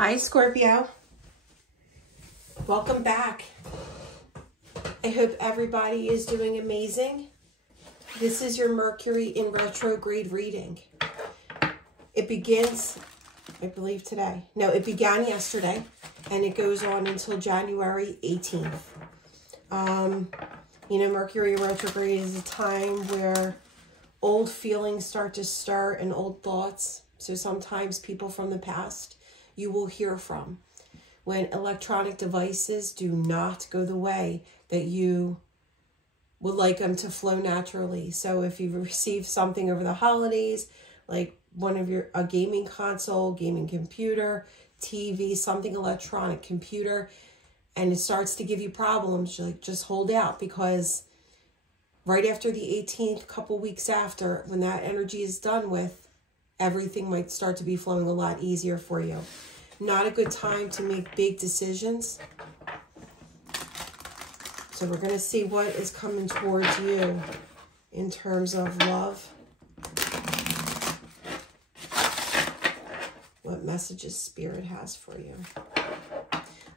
Hi, Scorpio. Welcome back. I hope everybody is doing amazing. This is your Mercury in retrograde reading. It begins, I believe today. No, it began yesterday, and it goes on until January 18th. You know, Mercury retrograde is a time where old feelings start to stir and old thoughts. So sometimes people from the past you will hear from. When electronic devices do not go the way that you would like them to flow naturally. So if you've received something over the holidays, like a gaming console, gaming computer, TV, something electronic, computer, and it starts to give you problems, like just hold out, because right after the 18th, couple weeks after, when that energy is done with, everything might start to be flowing a lot easier for you. Not a good time to make big decisions. So we're going to see what is coming towards you in terms of love. What messages Spirit has for you.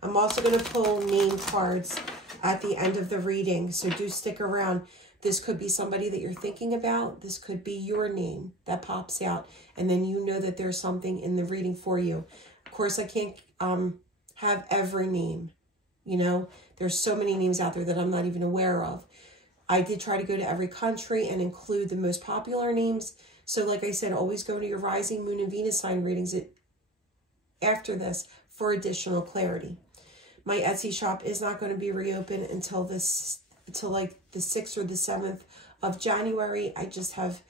I'm also going to pull name cards at the end of the reading, so do stick around. This could be somebody that you're thinking about. This could be your name that pops out, and then you know that there's something in the reading for you. Of course, I can't have every name. You know, there's so many names out there that I'm not even aware of. I did try to go to every country and include the most popular names. So like I said, always go to your rising, moon, and Venus sign readings after this for additional clarity. My Etsy shop is not going to be reopened until like the 6th or the 7th of January. I just have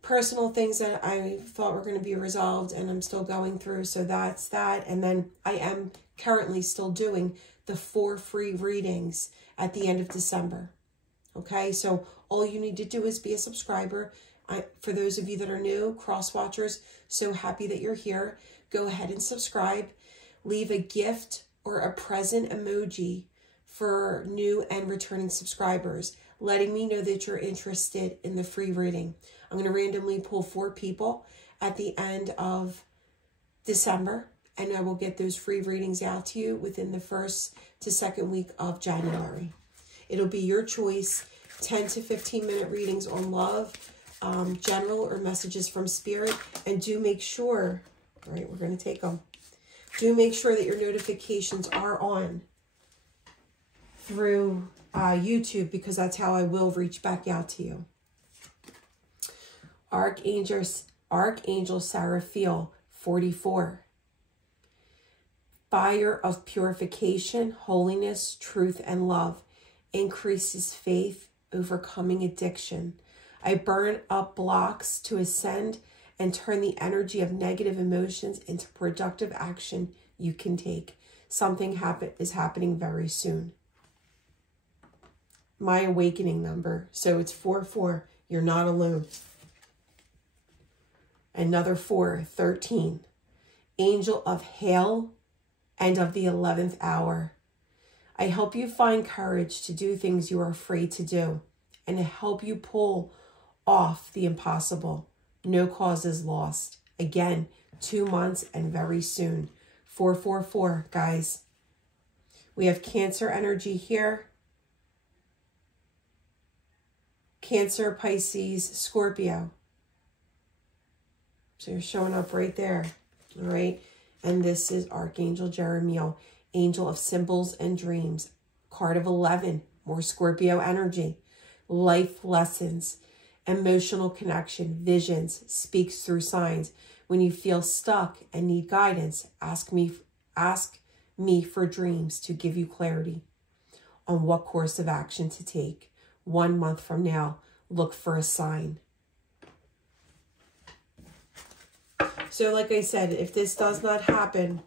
personal things that I thought were going to be resolved, and I'm still going through. So that's that. And then I am currently still doing the 4 free readings at the end of December. Okay, so all you need to do is be a subscriber. For those of you that are new, cross watchers, so happy that you're here. Go ahead and subscribe. Leave a gift or a present emoji for new and returning subscribers, letting me know that you're interested in the free reading. I'm going to randomly pull 4 people at the end of December, and I will get those free readings out to you within the 1st to 2nd week of January. It'll be your choice, 10 to 15-minute readings on love, general, or messages from Spirit. And do make sure, all right, we're going to take them. Do make sure that your notifications are on through YouTube, because that's how I will reach back out to you. Archangel Seraphiel, 44. Fire of purification, holiness, truth, and love increases faith, overcoming addiction. I burn up blocks to ascend and turn the energy of negative emotions into productive action you can take. Something is happening very soon. My awakening number, so it's 44. You're not alone. Another 4, 13. Angel of hail and of the 11th hour. I help you find courage to do things you are afraid to do, and to help you pull off the impossible. No cause is lost. Again, 2 months and very soon. 444, guys. We have Cancer energy here. Cancer, Pisces, Scorpio. So you're showing up right there. All right. And this is Archangel Jeremiel, angel of symbols and dreams. Card of 11, more Scorpio energy. Life lessons, emotional connection, visions, speaks through signs. When you feel stuck and need guidance, ask me for dreams to give you clarity on what course of action to take. 1 month from now, look for a sign. So like I said, if this does not happen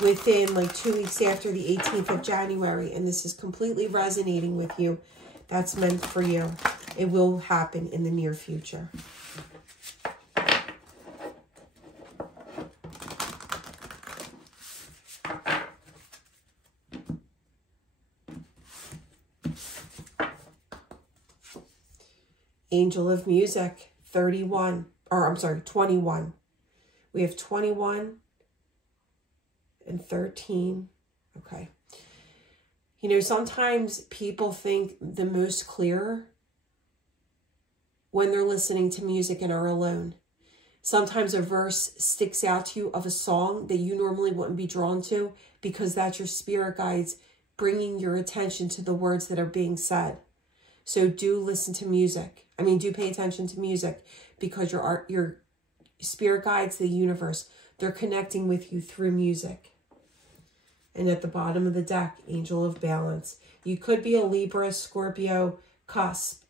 within like 2 weeks after the 18th of January, and this is completely resonating with you, that's meant for you. It will happen in the near future. Angel of Music, 21. We have 21, and 13. Okay. You know, sometimes people think the most clear when they're listening to music and are alone. Sometimes a verse sticks out to you of a song that you normally wouldn't be drawn to because that's your spirit guides bringing your attention to the words that are being said. So do listen to music. I mean, do pay attention to music because your spirit guides, the universe, they're connecting with you through music. And at the bottom of the deck, Angel of Balance. You could be a Libra, Scorpio, cusp,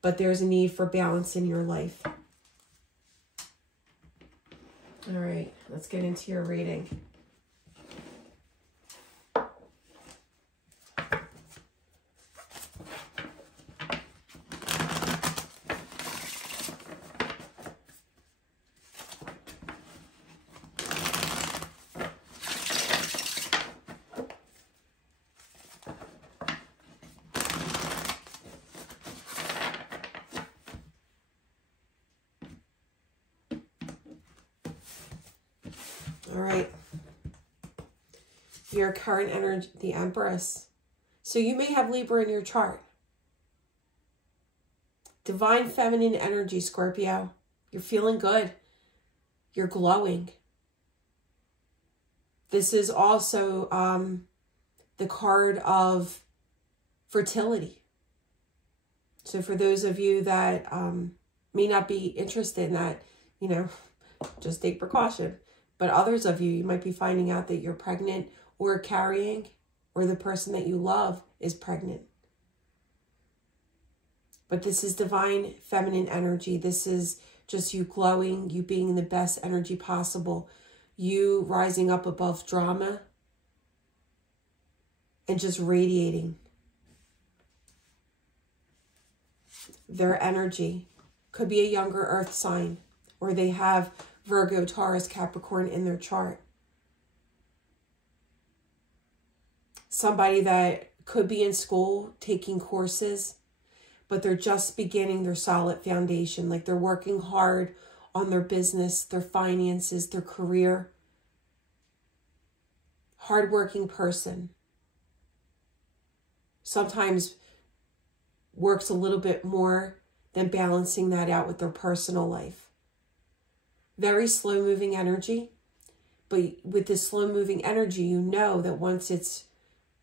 but there's a need for balance in your life. All right, let's get into your reading. All right. Your current energy, the Empress. So you may have Libra in your chart. Divine feminine energy, Scorpio. You're feeling good. You're glowing. This is also the card of fertility. So for those of you that may not be interested in that, you know, just take precaution. But others of you, you might be finding out that you're pregnant or carrying, or the person that you love is pregnant. But this is divine feminine energy. This is just you glowing, you being in the best energy possible, you rising up above drama and just radiating. Their energy could be a younger earth sign, or they have Virgo, Taurus, Capricorn in their chart. Somebody that could be in school taking courses, but they're just beginning their solid foundation. Like they're working hard on their business, their finances, their career. Hardworking person. Sometimes works a little bit more than balancing that out with their personal life. Very slow moving energy, but with this slow moving energy, you know that once it's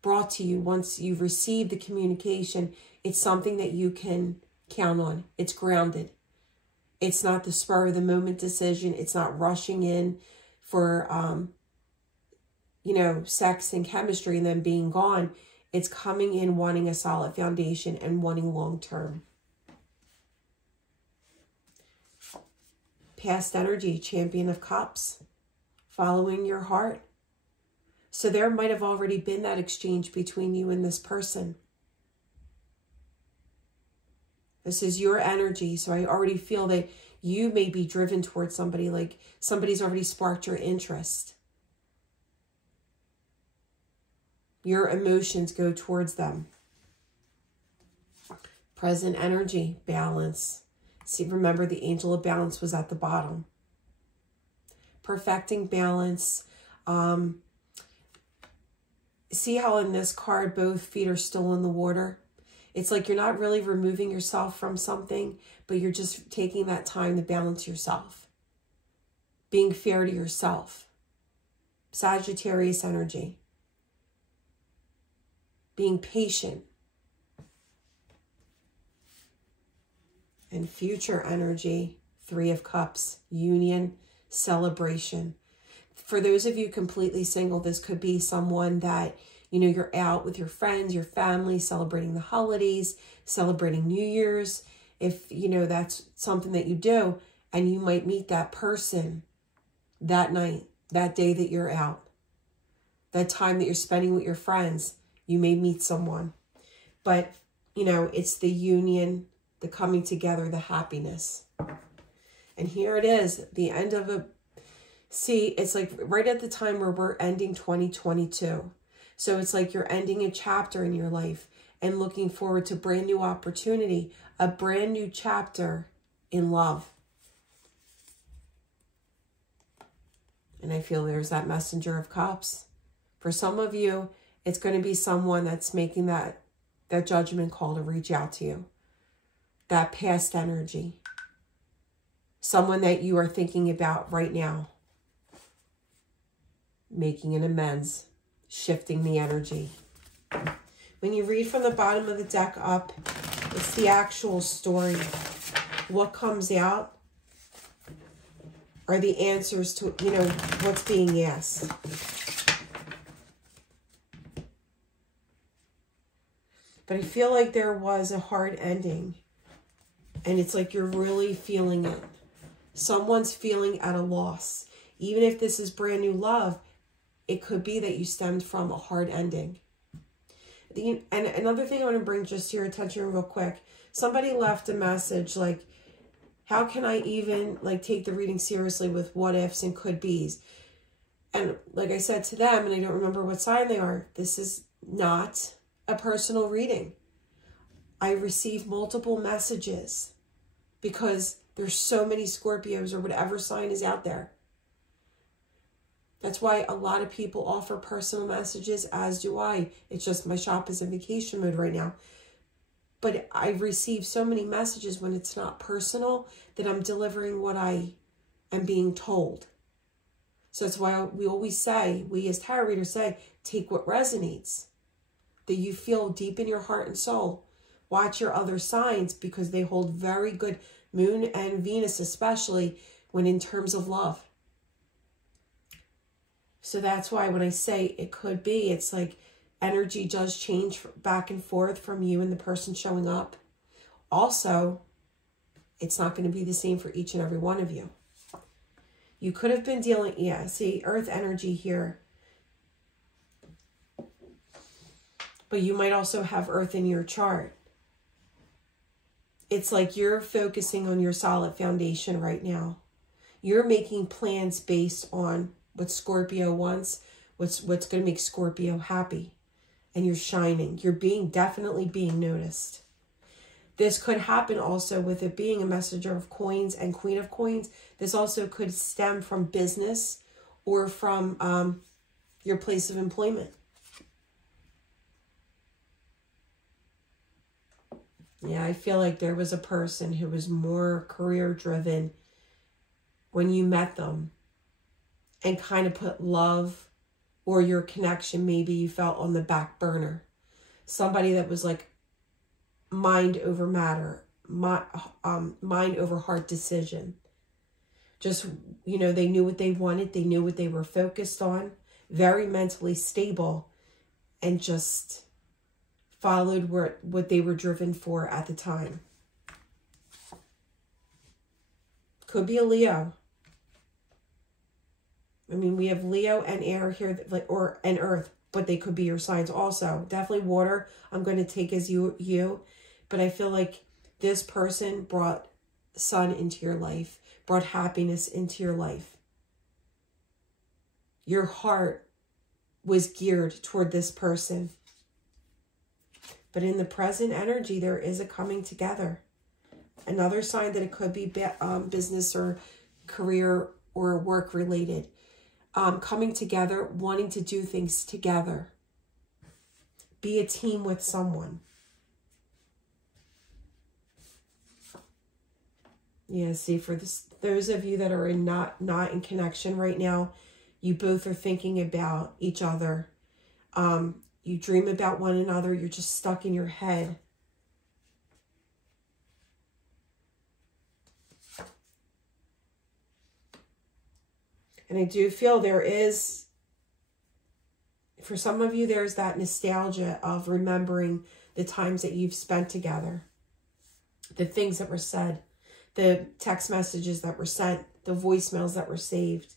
brought to you, once you've received the communication, it's something that you can count on. It's grounded. It's not the spur of the moment decision. It's not rushing in for, you know, sex and chemistry and then being gone. It's coming in wanting a solid foundation and wanting long term. Past energy, Champion of Cups, following your heart. So there might have already been that exchange between you and this person. This is your energy, so I already feel that you may be driven towards somebody, like somebody's already sparked your interest. Your emotions go towards them. Present energy, balance. See, remember the Angel of Balance was at the bottom. Perfecting balance. See how in this card, both feet are still in the water? It's like you're not really removing yourself from something, but you're just taking that time to balance yourself. Being fair to yourself. Sagittarius energy. Being patient. And future energy, Three of Cups, union, celebration. For those of you completely single, this could be someone that, you know, you're out with your friends, your family, celebrating the holidays, celebrating New Year's. If, you know, that's something that you do, and you might meet that person that night, that day that you're out, that time that you're spending with your friends, you may meet someone. But, you know, it's the union, the coming together, the happiness. And here it is, the end of a, see, it's like right at the time where we're ending 2022. So it's like you're ending a chapter in your life and looking forward to brand new opportunity, a brand new chapter in love. And I feel there's that Messenger of Cups. For some of you, it's going to be someone that's making that judgment call to reach out to you. That past energy. Someone that you are thinking about right now. Making an amends. Shifting the energy. When you read from the bottom of the deck up, it's the actual story. What comes out are the answers to, you know, what's being asked. But I feel like there was a hard ending. And it's like you're really feeling it. Someone's feeling at a loss. Even if this is brand new love, it could be that you stemmed from a hard ending. And another thing I want to bring just to your attention real quick. Somebody left a message like, how can I even like take the reading seriously with what ifs and could be's? And like I said to them, and I don't remember what sign they are, this is not a personal reading. I received multiple messages because there's so many Scorpios or whatever sign is out there. That's why a lot of people offer personal messages, as do I. It's just my shop is in vacation mode right now. But I receive so many messages when it's not personal that I'm delivering what I am being told. So that's why we always say, we as tarot readers say, take what resonates. That you feel deep in your heart and soul. Watch your other signs because they hold very good, Moon and Venus especially, when in terms of love. So that's why when I say it could be, it's like energy does change back and forth from you and the person showing up. Also, it's not going to be the same for each and every one of you. You could have been dealing, yeah, see, earth energy here. But you might also have earth in your chart. It's like you're focusing on your solid foundation right now. You're making plans based on what Scorpio wants, what's going to make Scorpio happy. And you're shining. You're definitely being noticed. This could happen also with it being a messenger of coins and queen of coins. This also could stem from business or from your place of employment. Yeah, I feel like there was a person who was more career driven when you met them and kind of put love or your connection, maybe you felt on the back burner. Somebody that was like mind over matter, mind over heart decision. Just, you know, they knew what they wanted. They knew what they were focused on. Very mentally stable and just followed what they were driven for at the time. Could be a Leo. I mean, we have Leo and air here, and earth, but they could be your signs also. Definitely water, I'm going to take as you. But I feel like this person brought sun into your life, brought happiness into your life. Your heart was geared toward this person. But in the present energy, there is a coming together. Another sign that it could be business or career or work related. Coming together, wanting to do things together. Be a team with someone. Yeah, see, for those of you that are not in connection right now, you both are thinking about each other. You dream about one another. You're just stuck in your head. And I do feel there is, for some of you, there's that nostalgia of remembering the times that you've spent together. The things that were said. The text messages that were sent. The voicemails that were saved.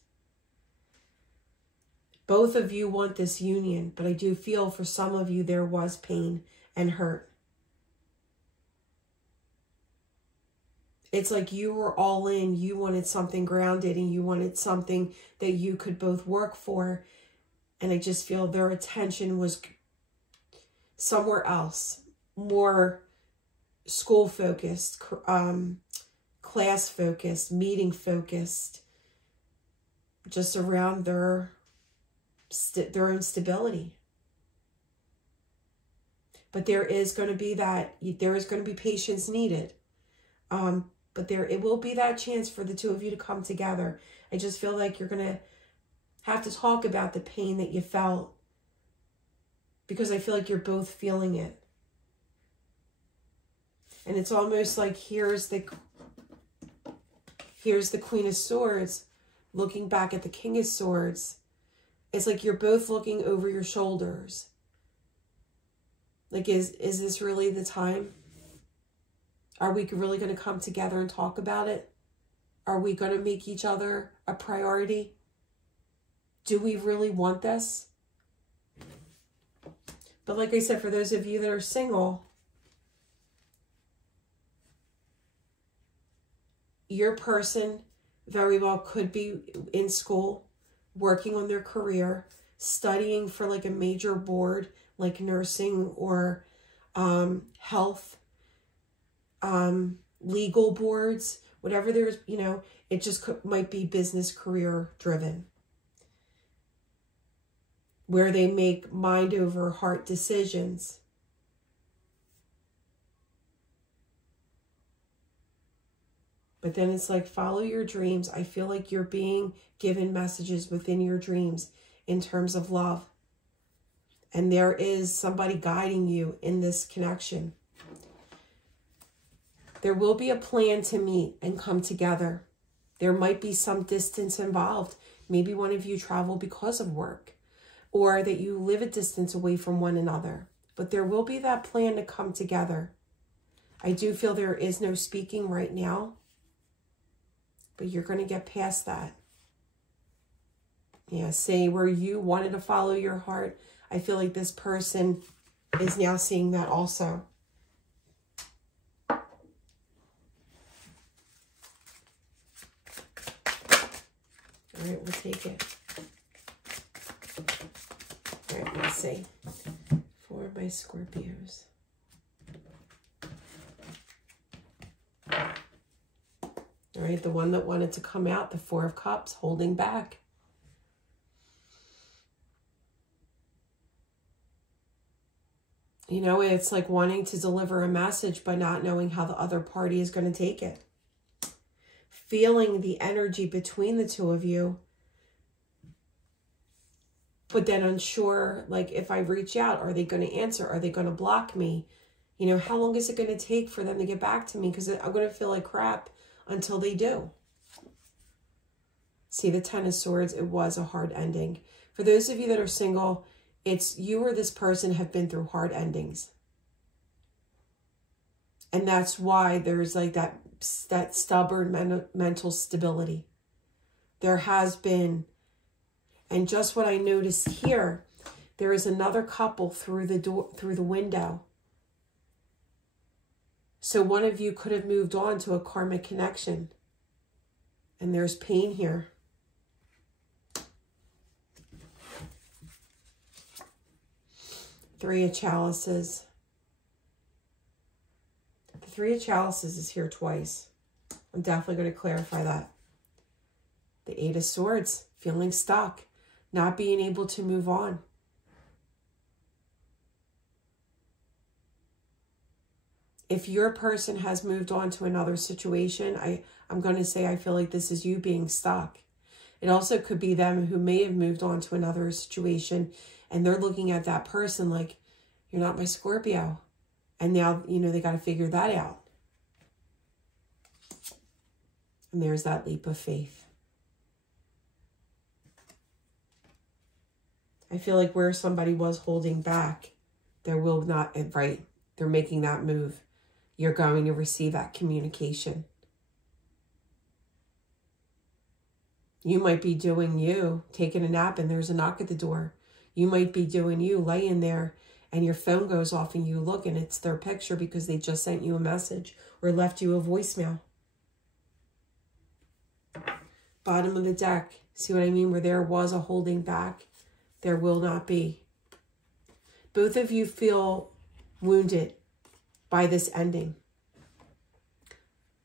Both of you want this union, but I do feel for some of you there was pain and hurt. It's like you were all in. You wanted something grounded and you wanted something that you could both work for. And I just feel their attention was somewhere else. More school focused, class focused, meeting focused. just around their own stability. But there is going to be patience needed. But it will be that chance for the two of you to come together. I just feel like you're going to have to talk about the pain that you felt, because I feel like you're both feeling it. And it's almost like here's the Queen of Swords looking back at the King of Swords. It's like you're both looking over your shoulders. Like, is this really the time? Are we really going to come together and talk about it? Are we going to make each other a priority? Do we really want this? But like I said, for those of you that are single, your person very well could be in school, working on their career, studying for like a major board, like nursing or health, legal boards, whatever there's, you know, it just might be business career driven, where they make mind over heart decisions. But then it's like, follow your dreams. I feel like you're being given messages within your dreams in terms of love. And there is somebody guiding you in this connection. There will be a plan to meet and come together. There might be some distance involved. Maybe one of you travel because of work, or that you live a distance away from one another. But there will be that plan to come together. I do feel there is no speaking right now, but you're going to get past that. Yeah, say where you wanted to follow your heart. I feel like this person is now seeing that also. All right, we'll take it. All right, let's see. For my Scorpios. All right, the one that wanted to come out, the Four of Cups, holding back. You know, it's like wanting to deliver a message but not knowing how the other party is going to take it. Feeling the energy between the two of you, but then unsure, like, if I reach out, are they going to answer? Are they going to block me? You know, how long is it going to take for them to get back to me? Because I'm going to feel like crap until they do. See, the Ten of Swords, it was a hard ending. For those of you that are single, it's you or this person have been through hard endings. And that's why there's like that stubborn mental stability. There has been, and just what I noticed here, there is another couple through the door, through the window. So one of you could have moved on to a karmic connection. And there's pain here. Three of Chalices. The Three of Chalices is here twice. I'm definitely going to clarify that. The Eight of Swords, feeling stuck, not being able to move on. If your person has moved on to another situation, I'm going to say I feel like this is you being stuck. It also could be them who may have moved on to another situation and they're looking at that person like, you're not my Scorpio. And now, you know, they got to figure that out. And there's that leap of faith. I feel like where somebody was holding back, there will not, right, they're making that move. You're going to receive that communication. You might be doing you, taking a nap, and there's a knock at the door. You might be doing you, laying there, and your phone goes off and you look and it's their picture because they just sent you a message or left you a voicemail. Bottom of the deck. See what I mean? Where there was a holding back, there will not be. Both of you feel wounded by this ending.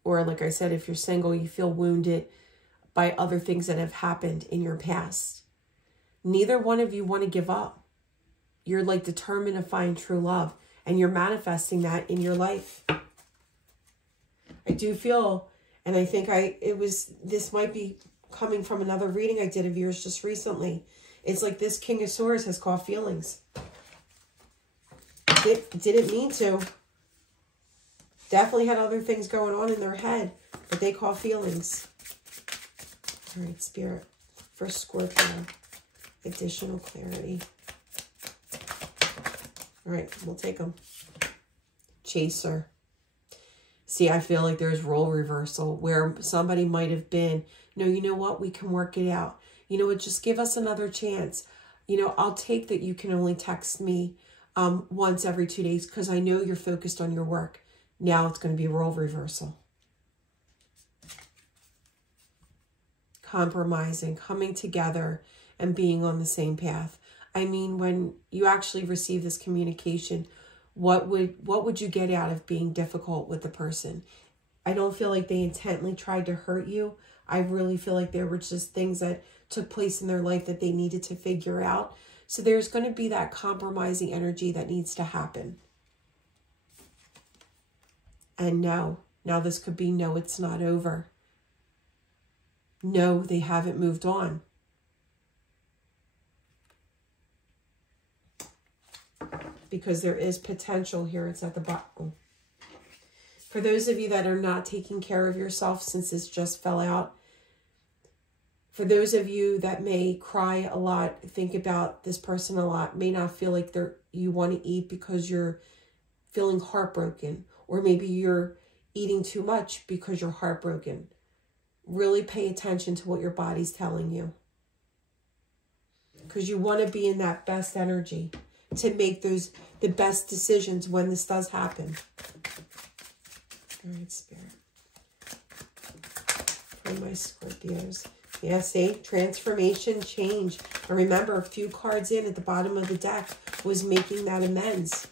Or like I said, if you're single, you feel wounded by other things that have happened in your past. Neither one of you want to give up. You're like determined to find true love, and you're manifesting that in your life. I do feel, and I think this might be coming from another reading I did of yours just recently. It's like this King of Swords has caught feelings. Didn't mean to. Definitely had other things going on in their head, but they caught feelings. All right, Spirit, for Scorpio, additional clarity. All right, we'll take them. Chaser. See, I feel like there's role reversal where somebody might have been, no, you know what? We can work it out. You know what? Just give us another chance. You know, I'll take that you can only text me once every 2 days because I know you're focused on your work. Now it's going to be role reversal. Compromising, coming together, and being on the same path. I mean, when you actually receive this communication, what would you get out of being difficult with the person? I don't feel like they intently tried to hurt you. I really feel like there were just things that took place in their life that they needed to figure out. So there's going to be that compromising energy that needs to happen. And no, now this could be no, it's not over. No, they haven't moved on. Because there is potential here. It's at the bottom. For those of you that are not taking care of yourself since this just fell out, for those of you that may cry a lot, think about this person a lot, may not feel like you want to eat because you're feeling heartbroken, or maybe you're eating too much because you're heartbroken. Really pay attention to what your body's telling you, because you want to be in that best energy to make the best decisions when this does happen. All right, Spirit. For my Scorpios. Yeah, see? Transformation, change. And remember, a few cards in at the bottom of the deck was making that amends.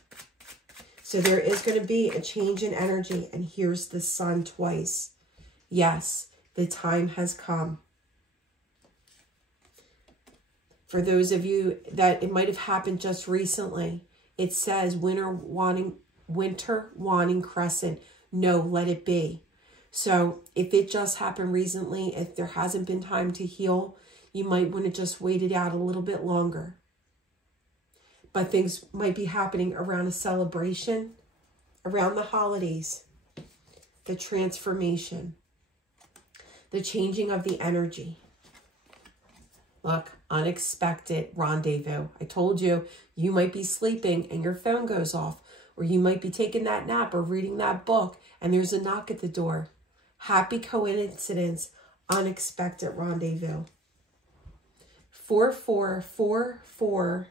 So there is going to be a change in energy. And here's the Sun twice. Yes, the time has come. For those of you that it might have happened just recently, it says winter wanting crescent. No, let it be. So if it just happened recently, if there hasn't been time to heal, you might want to just wait it out a little bit longer. But things might be happening around a celebration, around the holidays, the transformation, the changing of the energy. Look, unexpected rendezvous. I told you, you might be sleeping and your phone goes off, or you might be taking that nap or reading that book and there's a knock at the door. Happy coincidence, unexpected rendezvous. 4, 4, 4, 4,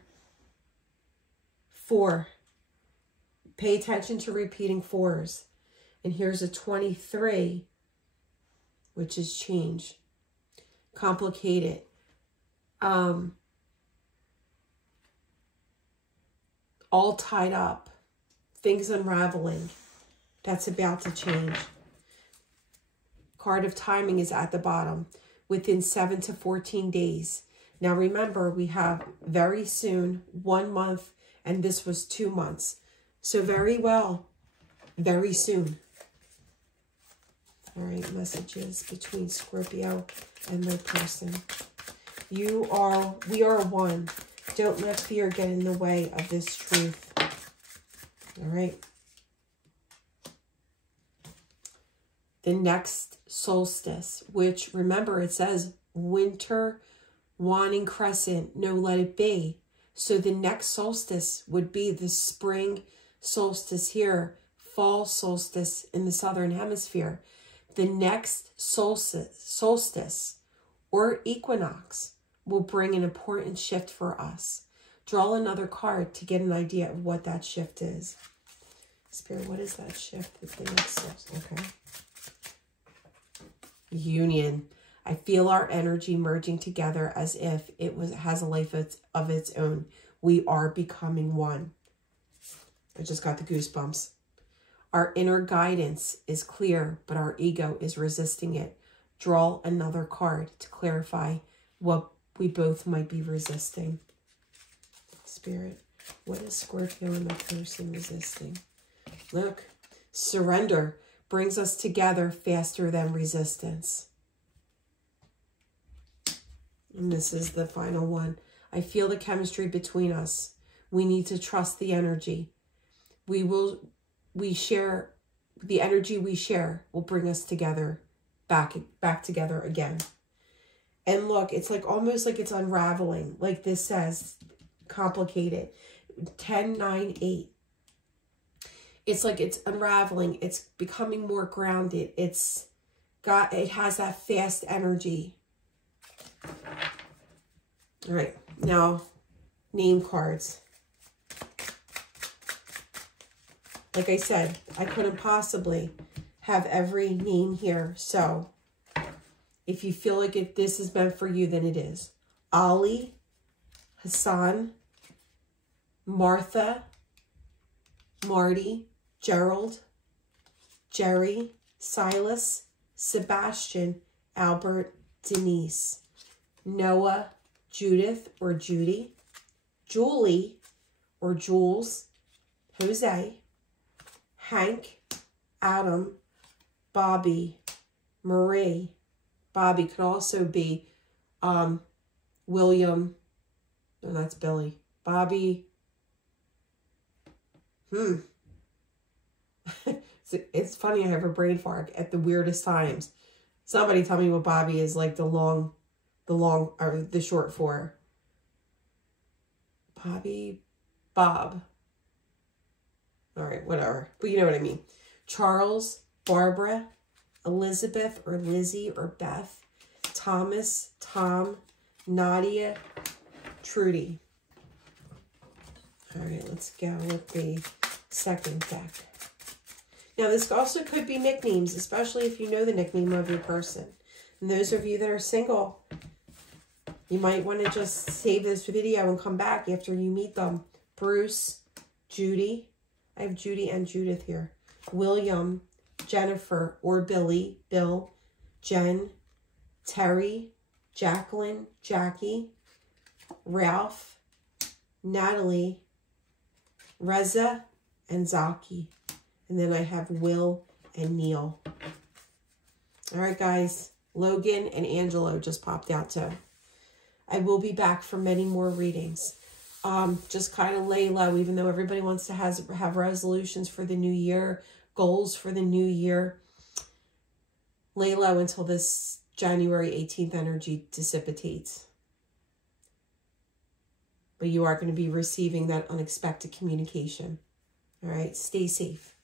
4. Pay attention to repeating fours. And here's a 23, which is change. Complicated. All tied up. Things unraveling. That's about to change. Card of timing is at the bottom. Within 7 to 14 days. Now remember, we have very soon, 1 month, and this was 2 months. So very well, very soon. All right, messages between Scorpio and my person. We are one. Don't let fear get in the way of this truth. All right. The next solstice, which remember it says winter wanting crescent, no, let it be. So the next solstice would be the spring solstice here, fall solstice in the southern hemisphere. The next solstice or equinox will bring an important shift for us. Draw another card to get an idea of what that shift is. Spirit, what is that shift with the next solstice? Okay. Union. I feel our energy merging together as if it has a life of its own. We are becoming one. I just got the goosebumps. Our inner guidance is clear, but our ego is resisting it. draw another card to clarify what we both might be resisting. Spirit, what is Scorpio and the person resisting? Look, surrender brings us together faster than resistance. And this is the final one. I feel the chemistry between us. We need to trust the energy. We share, the energy we share will bring us together, back together again. And look, it's like almost like it's unraveling. Like this says, complicated. 10, 9, 8. It's like it's unraveling. It's becoming more grounded. It has that fast energy. All right, now name cards. Like I said, I couldn't possibly have every name here. So if you feel like if this is meant for you, then it is. Ali, Hassan, Martha, Marty, Gerald, Jerry, Silas, Sebastian, Albert, Denise, Noah, Judith or Judy, Julie or Jules, Jose, Hank, Adam, Bobby, Marie. Bobby could also be William. No, that's Billy. Bobby. It's funny, I have a brain fart at the weirdest times. Somebody tell me what Bobby is, like the short for. Bobby, Bob. All right, whatever. But you know what I mean. Charles, Barbara, Elizabeth or Lizzie or Beth, Thomas, Tom, Nadia, Trudy. All right, let's go with the second deck. Now, this also could be nicknames, especially if you know the nickname of your person. And those of you that are single, you might want to just save this video and come back after you meet them. Bruce, Judy. I have Judy and Judith here. William, Jennifer or Billy, Bill, Jen, Terry, Jacqueline, Jackie, Ralph, Natalie, Reza, and Zaki. And then I have Will and Neil. All right, guys. Logan and Angelo just popped out too. I will be back for many more readings. Just kind of lay low, even though everybody wants to have resolutions for the new year, goals for the new year. Lay low until this January 18th energy dissipates. But you are going to be receiving that unexpected communication. All right, stay safe.